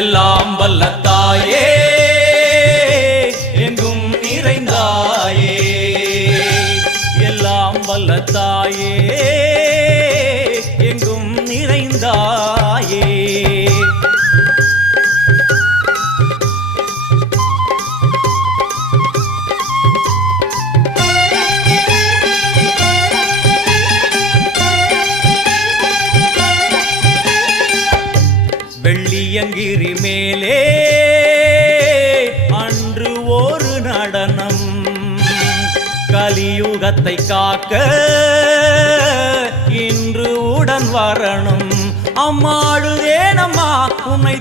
எல்லாம் வல்ல தாயே எங்கும் நிறைந்தாயே, எல்லாம் வல்ல தாயே எங்கும் நிறைந்தாயே. வெள்ளியங்கிரி மேலே அன்று ஒரு நடனம், கலியுகத்தை காக்க இன்று உடன் வரணும். அம்மாளுதேனம்மா உன்னை